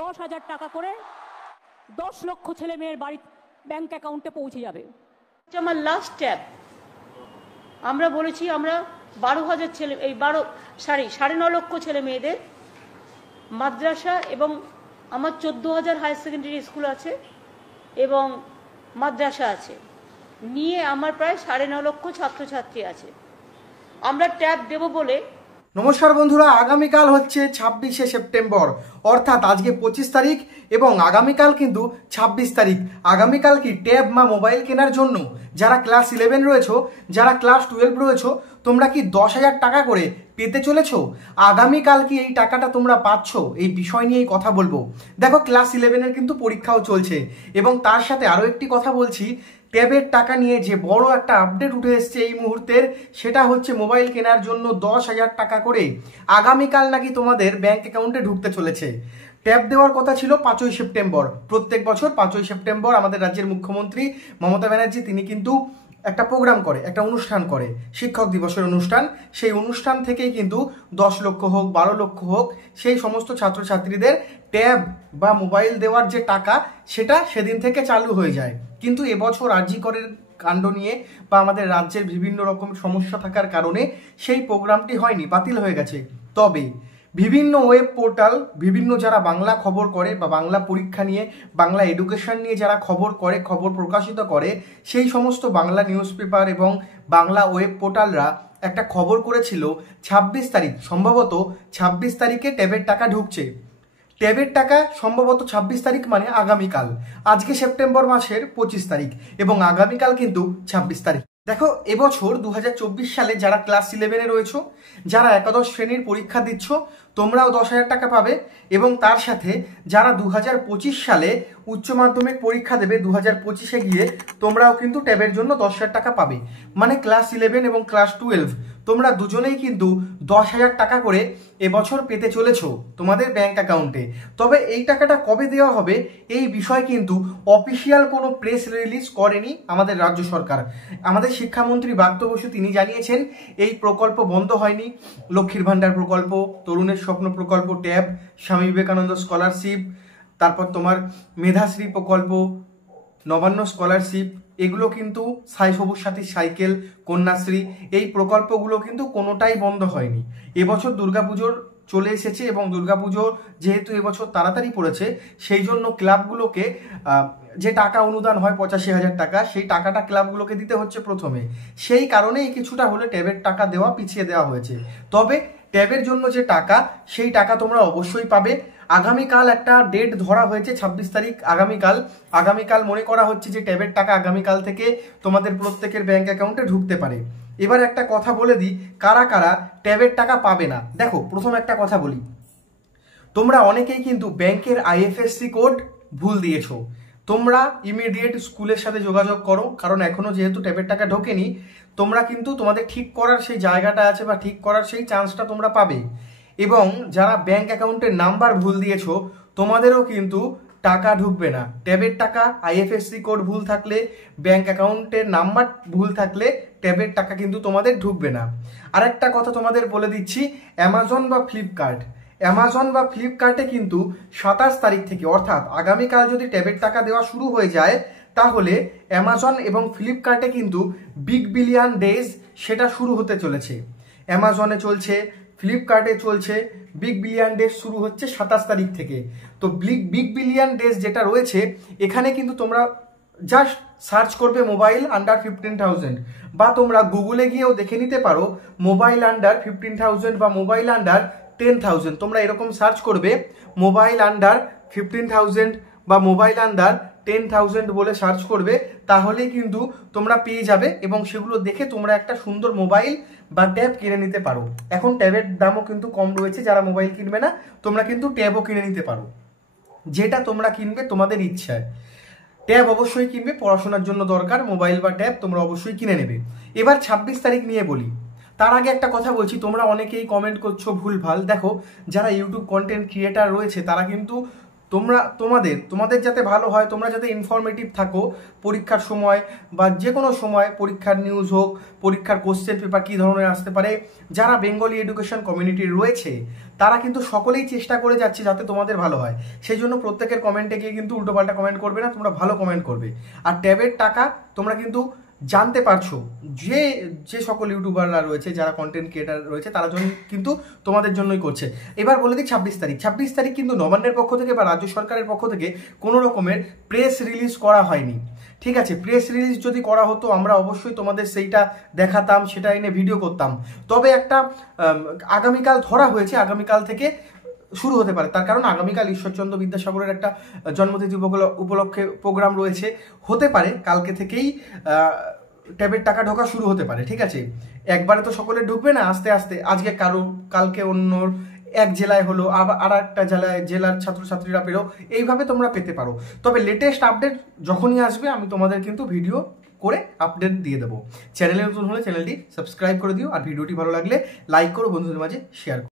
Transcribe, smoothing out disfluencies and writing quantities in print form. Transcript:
10,000 টাকা করে 10 লক্ষ ছেলে মেয়ের বাড়ি ব্যাংক অ্যাকাউন্টে পৌঁছে যাবে। আমার লাস্ট ট্যাব আমরা বলেছি আমরা 12,000 ছেলে এই 9.5 লক্ষ ছেলে মেয়েদের মাদ্রাসা এবং আমার 14,000 হায়ার সেকেন্ডারি স্কুল আছে এবং মাদ্রাসা আছে নিয়ে আমার প্রায় 9.5 লক্ষ ছাত্রছাত্রী আছে। আমরা ট্যাব দেব বলে। নমস্কার বন্ধুরা, আগামীকাল হচ্ছে 26শে সেপ্টেম্বর, অর্থাৎ আজকে 25 তারিখ এবং আগামীকাল কিন্তু 26 তারিখ। আগামীকাল কি ট্যাব বা মোবাইল কেনার জন্য যারা ক্লাস 11 রয়েছো, যারা ক্লাস 12 রয়েছো, তোমরা কি 10,000 টাকা করে পেতে চলেছো? আগামীকাল কি এই টাকাটা তোমরা পাচ্ছ? এই বিষয় নিয়েই কথা বলবো। দেখো, ক্লাস 11-এর কিন্তু পরীক্ষাও চলছে এবং তার সাথে আরও একটি কথা বলছি, ট্যাবের টাকা নিয়ে যে বড় একটা আপডেট উঠে এসছে এই মুহূর্তের, সেটা হচ্ছে মোবাইল কেনার জন্য 10,000 টাকা করে আগামীকাল নাকি তোমাদের ব্যাংক অ্যাকাউন্টে ঢুকতে চলেছে। ট্যাব দেওয়ার কথা ছিল 5ই সেপ্টেম্বর। প্রত্যেক বছর 5ই সেপ্টেম্বর আমাদের রাজ্যের মুখ্যমন্ত্রী মমতা ব্যানার্জি তিনি কিন্তু একটা প্রোগ্রাম করে, একটা অনুষ্ঠান করে, শিক্ষক দিবসের অনুষ্ঠান। সেই অনুষ্ঠান থেকেই কিন্তু 10 লক্ষ হোক 12 লক্ষ হোক সেই সমস্ত ছাত্রছাত্রীদের ট্যাব বা মোবাইল দেওয়ার যে টাকা সেটা সেদিন থেকে চালু হয়ে যায়। কিন্তু এবছর আরজিকরের কাণ্ড নিয়ে বা আমাদের রাজ্যের বিভিন্ন রকম সমস্যা থাকার কারণে সেই প্রোগ্রামটি হয়নি, বাতিল হয়ে গেছে। তবে বিভিন্ন ওয়েব পোর্টাল, বিভিন্ন যারা বাংলা খবর করে বা বাংলা পরীক্ষা নিয়ে, বাংলা এডুকেশন নিয়ে যারা খবর করে, খবর প্রকাশিত করে, সেই সমস্ত বাংলা নিউজ পেপার এবং বাংলা ওয়েব পোর্টালরা একটা খবর করেছিল 26 তারিখ, সম্ভবত 26 তারিখে ট্যাবের টাকা ঢুকছে। ট্যাবের টাকা সম্ভবত 26 তারিখ মানে আগামীকাল। আজকে সেপ্টেম্বর মাসের 25 তারিখ এবং আগামীকাল কিন্তু 26 তারিখ। দেখো, এবছর 2024 সালে যারা ক্লাস 11-এ রয়েছো, যারা একাদশ শ্রেণীর পরীক্ষা দিচ্ছ, তোমরাও 10,000 টাকা পাবে এবং তার সাথে যারা 2025 সালে উচ্চ মাধ্যমিক পরীক্ষা দেবে, 2025-এ গিয়ে তোমরাও কিন্তু ট্যাবের জন্য 10,000 টাকা পাবে। মানে ক্লাস 11 এবং ক্লাস 12 তোমরা দুজনেই কিন্তু 10,000 টাকা করে এবছর পেতে চলেছো তোমাদের ব্যাংক অ্যাকাউন্টে। তবে এই টাকাটা কবে দেওয়া হবে এই বিষয়ে কিন্তু অফিসিয়াল কোনো প্রেস রিলিজ করেনি আমাদের রাজ্য সরকার। আমাদের শিক্ষামন্ত্রী ব্রাত্য বসু তিনি জানিয়েছেন এই প্রকল্প বন্ধ হয়নি। লক্ষ্মীর ভাণ্ডার প্রকল্প, তরুণের স্বপ্ন প্রকল্প, ট্যাব, স্বামী বিবেকানন্দ স্কলারশিপ, তারপর তোমার মেধাশ্রী প্রকল্প, নবান্ন স্কলারশিপ, এগুলো কিন্তু সবুজ সাথী সাইকেল, কন্যাশ্রী, এই প্রকল্পগুলো কিন্তু কোনোটাই বন্ধ হয়নি। এবছর দুর্গাপুজোর চলে এসেছে এবং দুর্গাপুজো যেহেতু এবছর তাড়াতাড়ি পড়েছে, সেই জন্য ক্লাবগুলোকে যে টাকা অনুদান হয় 85,000 টাকা, সেই টাকাটা ক্লাবগুলোকে দিতে হচ্ছে প্রথমে। সেই কারণেই কিছুটা হলে ট্যাবের টাকা দেওয়া পিছিয়ে দেওয়া হয়েছে। তবে ট্যাবের জন্য যে টাকা, সেই টাকা তোমরা অবশ্যই পাবে। আগামীকাল একটা ডেট ধরা হয়েছে 26 তারিখ, আগামীকাল মনে করা হচ্ছে যে ট্যাবের টাকা আগামীকাল থেকে তোমাদের প্রত্যেকের ব্যাংক অ্যাকাউন্টে ঢুকতে পারে। এবার একটা কথা বলে দিই, কারা কারা ট্যাবের টাকা পাবে না। দেখো, প্রথম একটা কথা বলি, তোমরা অনেকেই কিন্তু ব্যাংকের আইএফএসসি কোড ভুল দিয়েছো। তোমরা ইমিডিয়েট স্কুলের সাথে যোগাযোগ করো, কারণ এখনো যেহেতু ট্যাবের টাকা ঢোকেনি, তোমরা কিন্তু তোমাদের ঠিক করার সেই জায়গাটা আছে বা ঠিক করার সেই চান্সটা তোমরা পাবে। এবং যারা ব্যাংক অ্যাকাউন্টের নাম্বার ভুল দিয়েছো, তোমাদেরও কিন্তু টাকা ঢুকবে না। ট্যাবের টাকা আইএফএসসি কোড ভুল থাকলে, ব্যাংক অ্যাকাউন্টের নাম্বার ভুল থাকলে ট্যাবের টাকা কিন্তু তোমাদের ঢুকবে না। আর একটা কথা তোমাদের বলে দিচ্ছি, অ্যামাজন বা ফ্লিপকার্টে কিন্তু 27 তারিখ থেকে, অর্থাৎ আগামীকাল যদি ট্যাবের টাকা দেওয়া শুরু হয়ে যায়, তাহলে অ্যামাজন এবং ফ্লিপকার্টে কিন্তু বিগ বিলিয়ন ডেজ সেটা শুরু হতে চলেছে। অ্যামাজনে চলছে, ফ্লিপকার্টে চলছে, বিগ বিলিয়ন ডেজ শুরু হচ্ছে 27 তারিখ থেকে। তো বিগ বিলিয়ন ডেজ যেটা রয়েছে, এখানে কিন্তু তোমরা জাস্ট সার্চ করবে মোবাইল আন্ডার 15,000, বা তোমরা গুগলে গিয়েও দেখে নিতে পারো মোবাইল আন্ডার 15,000 বা মোবাইল আন্ডার 10,000। তোমরা এরকম সার্চ করবে মোবাইল আন্ডার 15,000 বা মোবাইল আন্ডার 10,000 বলে সার্চ করবে, তাহলেই কিন্তু তোমরা পেয়ে যাবে এবং সেগুলো দেখে তোমরা একটা সুন্দর মোবাইল বা ট্যাব কিনে নিতে পারো। এখন ট্যাবের দামও কিন্তু কম রয়েছে, যারা মোবাইল কিনবে না তোমরা কিন্তু ট্যাবও কিনে নিতে পারো, যেটা তোমরা কিনবে তোমাদের ইচ্ছায়। ট্যাব অবশ্যই কিনবে, পড়াশোনার জন্য দরকার, মোবাইল বা ট্যাব তোমরা অবশ্যই কিনে নেবে। এবার 26 তারিখ নিয়ে বলি, তার আগে একটা কথা বলছি, তোমরা অনেকেই কমেন্ট করছো ভুলভাল। দেখো, যারা ইউটিউব কন্টেন্ট ক্রিয়েটার রয়েছে তারা কিন্তু তোমাদের যাতে ভালো হয়, তোমরা যাতে ইনফরমেটিভ থাকো পরীক্ষার সময় বা যে কোনো সময়, পরীক্ষার নিউজ হোক, পরীক্ষার কোশ্চেন পেপার কী ধরনের আসতে পারে, যারা বেঙ্গলি এডুকেশন কমিউনিটির রয়েছে তারা কিন্তু সকলেই চেষ্টা করে যাচ্ছে যাতে তোমাদের ভালো হয়। সেই জন্য প্রত্যেকের কমেন্টে গিয়ে কিন্তু উল্টোপাল্টা কমেন্ট করবে না, তোমরা ভালো কমেন্ট করবে। আর ট্যাবের টাকা তোমরা কিন্তু জানতে পারছো যে সকল ইউটিউবাররা রয়েছে, যারা কন্টেন্ট ক্রিয়েটার রয়েছে, তারা কিন্তু তোমাদের জন্যই করছে। এবার বলে দিই 26 তারিখ কিন্তু নবান্নের পক্ষ থেকে বা রাজ্য সরকারের পক্ষ থেকে কোনো রকমের প্রেস রিলিজ করা হয়নি। ঠিক আছে, প্রেস রিলিজ যদি করা হতো আমরা অবশ্যই তোমাদের সেইটা দেখাতাম, সেটা এনে ভিডিও করতাম। তবে একটা আগামীকাল ধরা হয়েছে, আগামীকাল থেকে শুরু হতে পারে, তার কারণ আগামীকাল ঈশ্বরচন্দ্র বিদ্যাসাগরের একটা জন্মতিথি উপলক্ষে প্রোগ্রাম রয়েছে, হতে পারে কালকে থেকেই ট্যাবের টাকা ঢোকা শুরু হতে পারে। ঠিক আছে, একবারে তো সকলে ঢুকবে না, আস্তে আস্তে, আজকে কালকে অন্য এক জেলায় হলো, আবার আর একটা জেলার ছাত্রছাত্রীরা পেলো, এইভাবে তোমরা পেতে পারো। তবে লেটেস্ট আপডেট যখনই আসবে আমি তোমাদের কিন্তু ভিডিও করে আপডেট দিয়ে দেবো। চ্যানেলে নতুন হলে চ্যানেলটি সাবস্ক্রাইব করে দিও, আর ভিডিওটি ভালো লাগলে লাইক করো, বন্ধুদের মাঝে শেয়ার করো।